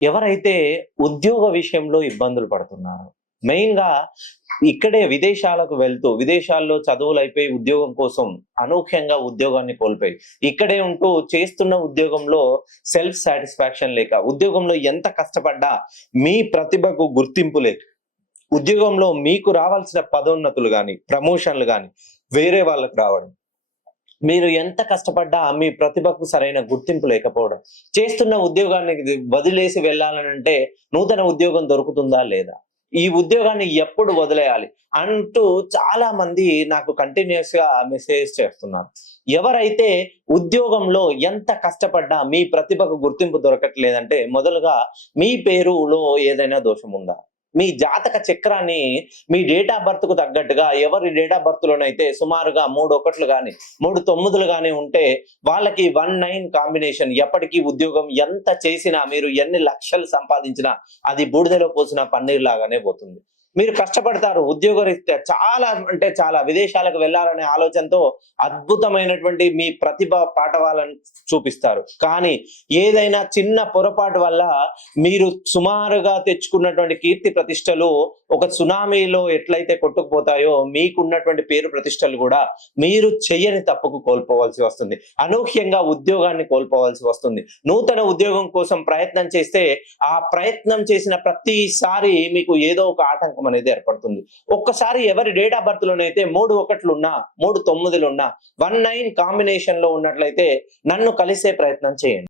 ఎవరైతే ఉద్యోగ విషయంలో ఇబ్బందులు పడుతున్నారో, మెయిన్‌గా ఇక్కడే విదేశాలకు వెళ్తూ, విదేశాల్లో చదువులైపోయి ఉద్యోగం కోసం అనూహ్యంగా ఉద్యోగాన్ని కోల్పోయి, ఇక్కడే ఉంటూ చేస్తున్న ఉద్యోగంలో సెల్ఫ్ సాటిస్ఫాక్షన్ లేక, ఉద్యోగంలో ఎంత కష్టపడ్డా మీ ప్రతిభకు గుర్తింపు లేక, ఉద్యోగంలో మీకు రావాల్సిన పదోన్నతులు గాని, ప్రమోషన్‌లు గాని వేరే వాళ్ళకి రావడం. మీరు ఎంత కష్టపడ్డా మీ ప్రతిభకు సరైన గుర్తింపు లేకపోవడం. చేస్తున్న ఉద్యోగాన్ని వదిలేసి వెళ్ళాలనంటే నూతన ఉద్యోగం దొరుకుతుందా లేదా? ఈ ఉద్యోగాన్ని ఎప్పుడు వదిలేయాలి? అంటూ చాలా మంది నాకు కంటిన్యూయస్‌గా మెసేజ్ చేస్తున్నారు. ఎవరైతే ఉద్యోగంలో ఎంత కష్టపడ్డా మీ ప్రతిభకు గుర్తింపు దొరకట్లేదంటే మొదలుగా మీ పేరులో ఏదైనా దోషం ఉందా? మీ జాతక చక్రాన్ని మీ డేట్ ఆఫ్ బర్త్‌కు తగ్గట్టుగా ఎవరి డేట్ ఆఫ్ బర్త్‌లోనైతే సుమారుగా 3 ఒకట్లు గాని, 3 తొమ్మిదులు గాని ఉంటే వాళ్ళకి 19 కాంబినేషన్ ఎప్పటికీ ఉద్యోగం ఎంత చేసినా మీరు ఎన్ని లక్షలు సంపాదించినా అది బూడిదలో పోసిన పన్నీర్ లాగానే పోతుంది. మీరు కష్టపడతారు ఉద్యోగరీత్యా చాలా అంటే చాలా విదేశాలకు వెళ్లాలనే ఆలోచనతో అద్భుతమైనటువంటి మీ ప్రతిభ పాటవాలను చూపిస్తారు. కానీ ఏదైనా చిన్న పొరపాటు వల్ల మీరు సుమారుగా తెచ్చుకున్నటువంటి కీర్తి ప్రతిష్టలు ఒక సునామీలో ఎట్లయితే కొట్టుకుపోతాయో మీకున్నటువంటి పేరు ప్రతిష్టలు కూడా మీరు చెయ్యని తప్పుకు కోల్పోవాల్సి వస్తుంది. అనూహ్యంగా ఉద్యోగాన్ని కోల్పోవాల్సి వస్తుంది. నూతన ఉద్యోగం కోసం ప్రయత్నం చేస్తే ఆ ప్రయత్నం చేసిన ప్రతిసారి మీకు ఏదో ఒక ఆటంకం అనేది ఏర్పడుతుంది. ఒక్కసారి ఎవరి డేట్ ఆఫ్ బర్త్ లోనైతే 3 ఒకట్లున్నా, 3 తొమ్మిదిలున్నా 19 కాంబినేషన్ లో ఉన్నట్లయితే నన్ను కలిసే ప్రయత్నం చేయండి.